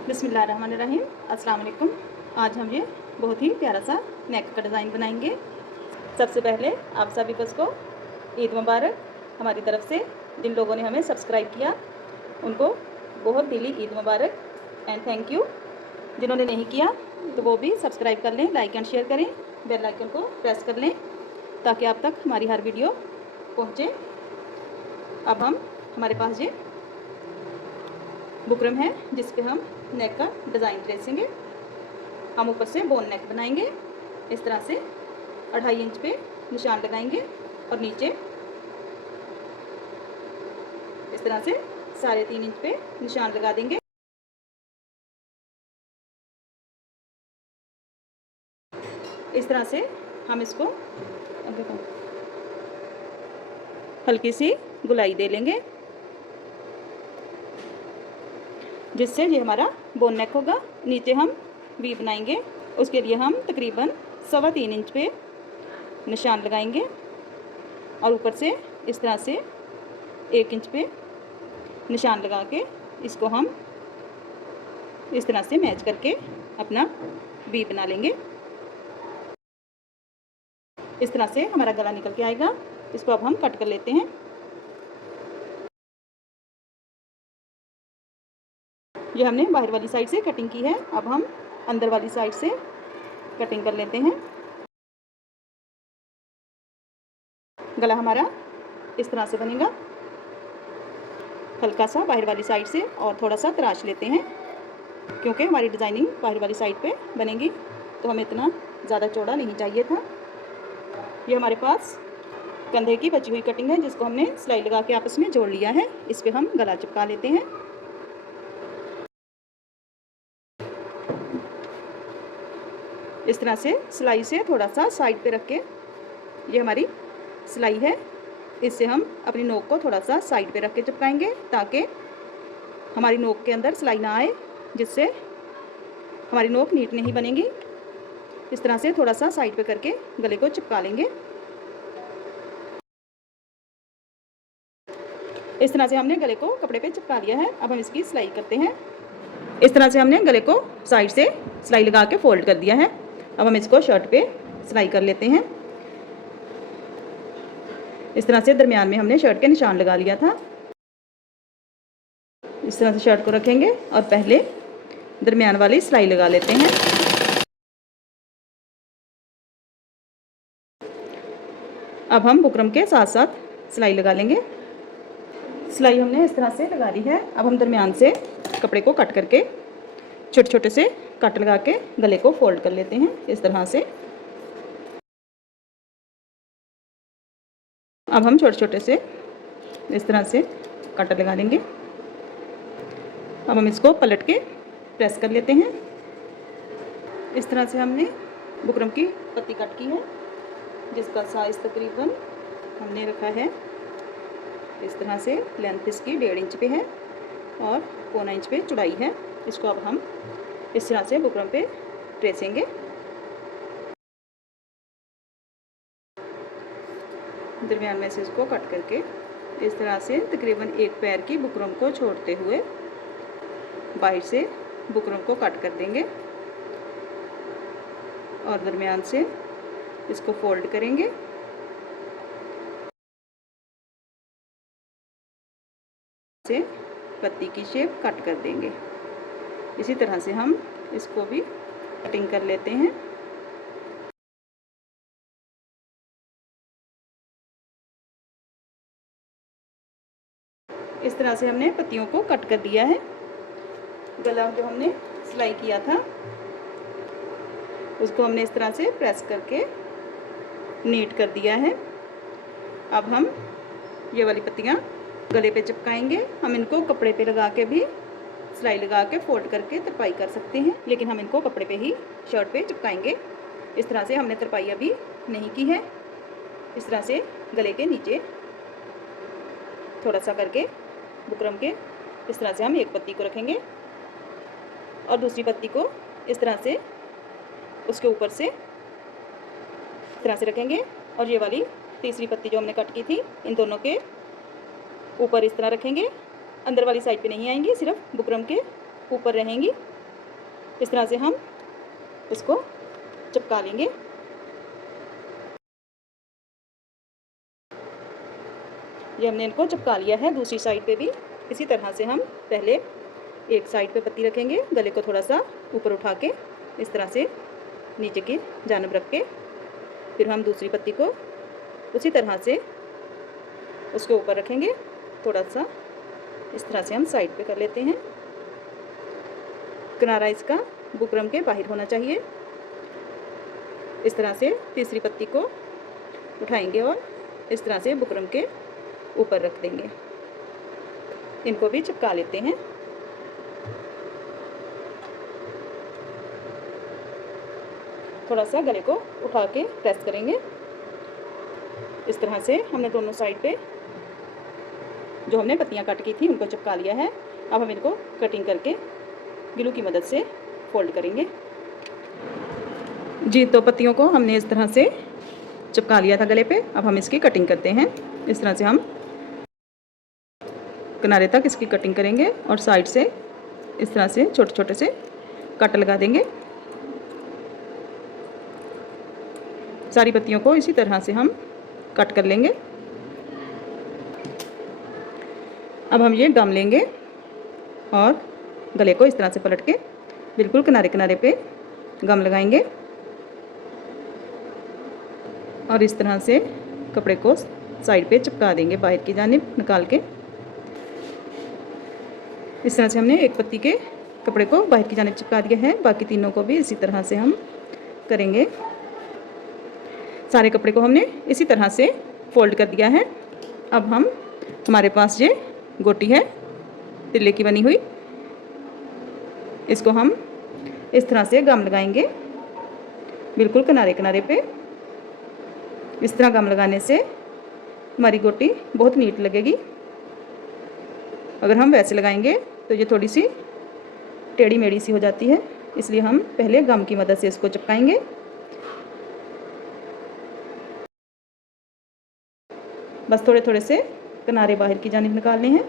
बिस्मिल्लाहिर्रहमानिर्रहीम। अस्सलाम वालेकुम। आज हम ये बहुत ही प्यारा सा नेक का डिज़ाइन बनाएंगे। सबसे पहले आप सभी को ईद मुबारक। हमारी तरफ से जिन लोगों ने हमें सब्सक्राइब किया उनको बहुत दिली ईद मुबारक एंड थैंक यू। जिन्होंने नहीं किया तो वो भी सब्सक्राइब कर लें, लाइक एंड शेयर करें, बेल आइकन को प्रेस कर लें ताकि आप तक हमारी हर वीडियो पहुँचे। अब हमारे पास ये बुकरम है जिस पे हम नेक का डिज़ाइन ट्रेसेंगे। हम ऊपर से बोन नेक बनाएंगे। इस तरह से 2.5 इंच पे निशान लगाएंगे और नीचे इस तरह से 3.5 इंच पे निशान लगा देंगे। इस तरह से हम इसको हल्की सी गुलाई दे लेंगे जिससे ये हमारा बोन नेक होगा। नीचे हम वी बनाएंगे। उसके लिए हम तकरीबन 3.25 इंच पे निशान लगाएंगे और ऊपर से इस तरह से 1 इंच पे निशान लगा के इसको हम इस तरह से मैच करके अपना वी बना लेंगे। इस तरह से हमारा गला निकल के आएगा। इसको अब हम कट कर लेते हैं। ये हमने बाहर वाली साइड से कटिंग की है। अब हम अंदर वाली साइड से कटिंग कर लेते हैं। गला हमारा इस तरह से बनेगा। हल्का सा बाहर वाली साइड से और थोड़ा सा तराश लेते हैं क्योंकि हमारी डिज़ाइनिंग बाहर वाली साइड पे बनेगी तो हमें इतना ज़्यादा चौड़ा नहीं चाहिए था। ये हमारे पास कंधे की बची हुई कटिंग है जिसको हमने सिलाई लगा के आपस में जोड़ लिया है। इस पर हम गला चिपका लेते हैं। इस तरह से सिलाई से थोड़ा सा साइड पे रख के ये हमारी सिलाई है। इससे हम अपनी नोक को थोड़ा सा साइड पे रख के चिपकाएंगे ताकि हमारी नोक के अंदर सिलाई ना आए, जिससे हमारी नोक नीट नहीं बनेगी। इस तरह से थोड़ा सा साइड पे करके गले को चिपका लेंगे। इस तरह से हमने गले को कपड़े पे चिपका लिया है। अब हम इसकी सिलाई करते हैं। इस तरह से हमने गले को साइड से सिलाई लगा के फोल्ड कर दिया है। अब हम इसको शर्ट पे सिलाई कर लेते हैं। इस तरह से दरमियान में हमने शर्ट के निशान लगा लिया था। इस तरह से शर्ट को रखेंगे और पहले दरमियान वाली सिलाई लगा लेते हैं। अब हम बुकरम के साथ साथ सिलाई लगा लेंगे। सिलाई हमने इस तरह से लगा दी है। अब हम दरमियान से कपड़े को कट करके छोटे छोटे से कट लगा के गले को फोल्ड कर लेते हैं इस तरह से। अब हम छोटे छोटे से इस तरह से कट लगा लेंगे। अब हम इसको पलट के प्रेस कर लेते हैं। इस तरह से हमने बुकरम की पत्ती कट की है जिसका साइज़ तकरीबन हमने रखा है इस तरह से। लेंथ इसकी 1.5 इंच पे है और 1.25 इंच पे चौड़ाई है। इसको अब हम इस तरह से बुकरम पे ट्रेसेंगे। दरमियान में से इसको कट करके इस तरह से तकरीबन 1 पैर की बुकरम को छोड़ते हुए बाहर से बुकरम को कट कर देंगे और दरमियान से इसको फोल्ड करेंगे। से पत्ती की शेप कट कर देंगे। इसी तरह से हम इसको भी कटिंग कर लेते हैं। इस तरह से हमने पत्तियों को कट कर दिया है। गला जो हमने सिलाई किया था उसको हमने इस तरह से प्रेस करके नीट कर दिया है। अब हम ये वाली पत्तियाँ गले पे चिपकाएंगे। हम इनको कपड़े पे लगा के भी सिलाई लगा के फोल्ड करके तरपाई कर सकते हैं, लेकिन हम इनको कपड़े पे ही शर्ट पे चिपकाएंगे। इस तरह से हमने तरपाई अभी नहीं की है। इस तरह से गले के नीचे थोड़ा सा करके बुकरम के इस तरह से हम एक पत्ती को रखेंगे और दूसरी पत्ती को इस तरह से उसके ऊपर से इस तरह से रखेंगे और ये वाली तीसरी पत्ती जो हमने कट की थी इन दोनों के ऊपर इस तरह रखेंगे। अंदर वाली साइड पे नहीं आएंगी, सिर्फ बुकरम के ऊपर रहेंगी। इस तरह से हम इसको चिपका लेंगे। ये हमने इनको चिपका लिया है। दूसरी साइड पे भी इसी तरह से हम पहले एक साइड पे पत्ती रखेंगे, गले को थोड़ा सा ऊपर उठा के इस तरह से नीचे की जानब रख के, फिर हम दूसरी पत्ती को उसी तरह से उसके ऊपर रखेंगे। थोड़ा सा इस तरह से हम साइड पे कर लेते हैं। किनारा इसका बुकरम के बाहर होना चाहिए। इस तरह से तीसरी पत्ती को उठाएंगे और इस तरह से बुकरम के ऊपर रख देंगे। इनको भी चिपका लेते हैं। थोड़ा सा गले को उठा के प्रेस करेंगे। इस तरह से हमने दोनों साइड पे जो हमने पत्तियां कट की थी उनको चिपका लिया है। अब हम इनको कटिंग करके ग्लू की मदद से फोल्ड करेंगे। जी, तो पत्तियों को हमने इस तरह से चिपका लिया था गले पे। अब हम इसकी कटिंग करते हैं। इस तरह से हम किनारे तक इसकी कटिंग करेंगे और साइड से इस तरह से छोटे छोटे से कट लगा देंगे। सारी पत्तियों को इसी तरह से हम कट कर लेंगे। अब हम ये गम लेंगे और गले को इस तरह से पलट के बिल्कुल किनारे किनारे पे गम लगाएंगे और इस तरह से कपड़े को साइड पे चिपका देंगे, बाहर की जानिब निकाल के। इस तरह से हमने एक पत्ती के कपड़े को बाहर की जानिब चिपका दिया है। बाकी तीनों को भी इसी तरह से हम करेंगे। सारे कपड़े को हमने इसी तरह से फोल्ड कर दिया है। अब हमारे पास ये गोटी है तिल्ले की बनी हुई, इसको हम इस तरह से गम लगाएंगे बिल्कुल किनारे किनारे पे। इस तरह गम लगाने से हमारी गोटी बहुत नीट लगेगी। अगर हम वैसे लगाएंगे तो ये थोड़ी सी टेढ़ी मेढ़ी सी हो जाती है, इसलिए हम पहले गम की मदद से इसको चिपकाएंगे। बस थोड़े थोड़े से किनारे बाहर की जानिब निकालने हैं।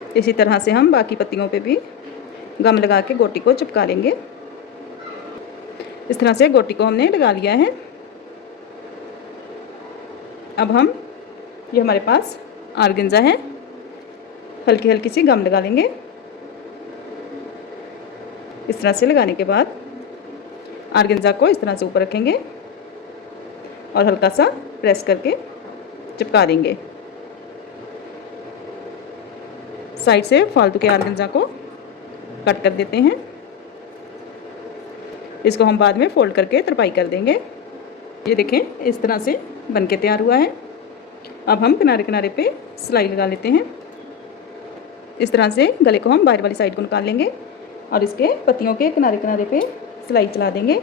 इसी तरह से हम बाकी पत्तियों पे भी गम लगा के गोटी को चिपका लेंगे। इस तरह से गोटी को हमने लगा लिया है। अब हम ये हमारे पास आर्गेन्जा है, हल्की हल्की सी गम लगा लेंगे। इस तरह से लगाने के बाद आर्गेन्जा को इस तरह से ऊपर रखेंगे और हल्का सा प्रेस करके चिपका देंगे। साइड से फालतू के आर्गेन्जा को कट कर देते हैं। इसको हम बाद में फोल्ड करके तरपाई कर देंगे। ये देखें इस तरह से बनके तैयार हुआ है। अब हम किनारे किनारे पे सिलाई लगा लेते हैं। इस तरह से गले को हम बाहर वाली साइड को निकाल लेंगे और इसके पत्तियों के किनारे किनारे पे सिलाई चला देंगे।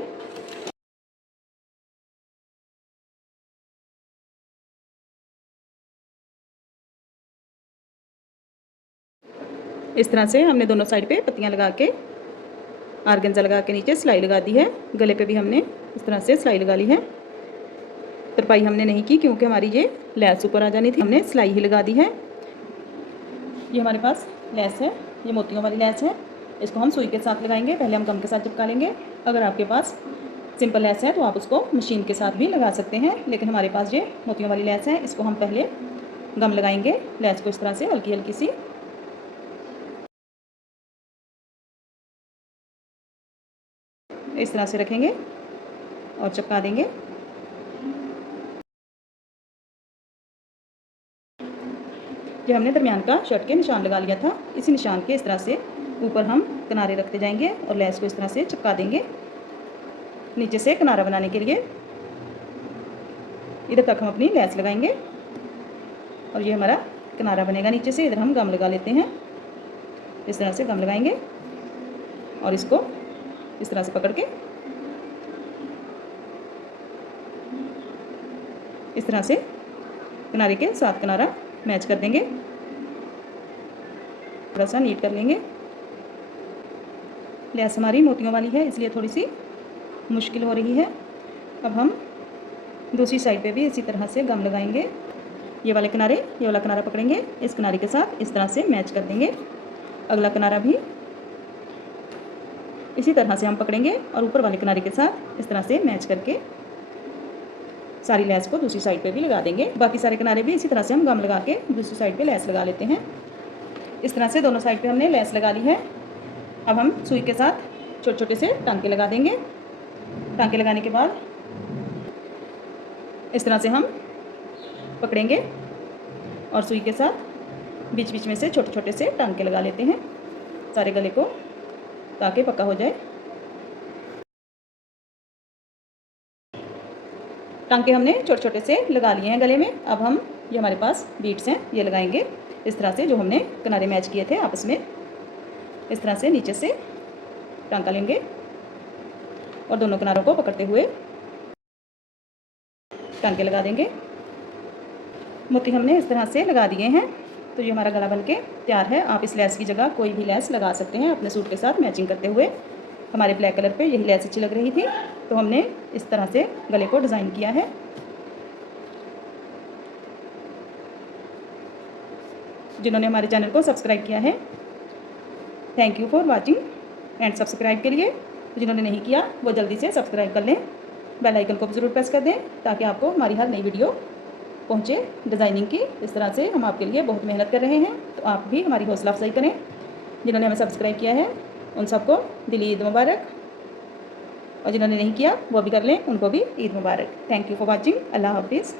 इस तरह से हमने दोनों साइड पे पत्तियां लगा के आर्गेन्जा लगा के नीचे सिलाई लगा दी है। गले पे भी हमने इस तरह से सिलाई लगा ली है। तरपाई हमने नहीं की क्योंकि हमारी ये लैस ऊपर आ जानी थी, हमने सिलाई ही लगा दी है। ये हमारे पास लैस है, ये मोतियों वाली लैस है। इसको हम सुई के साथ लगाएंगे। पहले हम गम के साथ चिपका लेंगे। अगर आपके पास सिंपल लैस है तो आप उसको मशीन के साथ भी लगा सकते हैं, लेकिन हमारे पास ये मोतियों वाली लैस है। इसको हम पहले गम लगाएंगे। लैस को इस तरह से हल्की हल्की सी इस तरह से रखेंगे और चिपका देंगे। ये हमने दरमियान का शर्ट के निशान लगा लिया था। इसी निशान के इस तरह से ऊपर हम किनारे रखते जाएंगे और लैस को इस तरह से चिपका देंगे। नीचे से किनारा बनाने के लिए इधर तक हम अपनी लैस लगाएंगे और ये हमारा किनारा बनेगा। नीचे से इधर हम गम लगा लेते हैं। इस तरह से गम लगाएंगे और इसको इस तरह से पकड़ के इस तरह से किनारे के साथ किनारा मैच कर देंगे। थोड़ा सा नीट कर लेंगे। लैस हमारी मोतियों वाली है इसलिए थोड़ी सी मुश्किल हो रही है। अब हम दूसरी साइड पे भी इसी तरह से गम लगाएंगे। ये वाले किनारे, ये वाला किनारा पकड़ेंगे, इस किनारे के साथ इस तरह से मैच कर देंगे अगला किनारा भी इसी तरह से हम पकड़ेंगे और ऊपर वाले किनारे के साथ इस तरह से मैच करके सारी लेस को दूसरी साइड पे भी लगा देंगे। बाकी सारे किनारे भी इसी तरह से हम गम लगा के दूसरी साइड पे लेस लगा लेते हैं। इस तरह से दोनों साइड पे हमने लेस लगा ली है। अब हम सुई के साथ छोटे छोटे से टांके लगा देंगे। टांके लगाने के बाद इस तरह से हम पकड़ेंगे और सुई के साथ बीच बीच में से छोटे छोटे से टांके लगा लेते हैं सारे गले को, ताकि पक्का हो जाए। टांके हमने छोटे छोटे से लगा लिए हैं गले में। अब हम ये हमारे पास बीड्स हैं, ये लगाएंगे इस तरह से, जो हमने किनारे मैच किए थे आपस में। इस तरह से नीचे से टांका लेंगे और दोनों किनारों को पकड़ते हुए टांके लगा देंगे। मोती हमने इस तरह से लगा दिए हैं, तो ये हमारा गला बनके तैयार है। आप इस लेस की जगह कोई भी लेस लगा सकते हैं अपने सूट के साथ मैचिंग करते हुए। हमारे ब्लैक कलर पे यही लेस अच्छी लग रही थी, तो हमने इस तरह से गले को डिज़ाइन किया है। जिन्होंने हमारे चैनल को सब्सक्राइब किया है, thank you for watching and subscribe के लिए जिन्होंने नहीं किया वो जल्दी से सब्सक्राइब कर लें। बेल आइकन को ज़रूर प्रेस कर दें ताकि आपको हमारी हर नई वीडियो पहुंचे डिज़ाइनिंग की। इस तरह से हम आपके लिए बहुत मेहनत कर रहे हैं, तो आप भी हमारी हौसला अफजाई करें। जिन्होंने हमें सब्सक्राइब किया है उन सबको दिली ईद मुबारक, और जिन्होंने नहीं किया वो भी कर लें, उनको भी ईद मुबारक। Thank you for watching. Allah हाफिज़।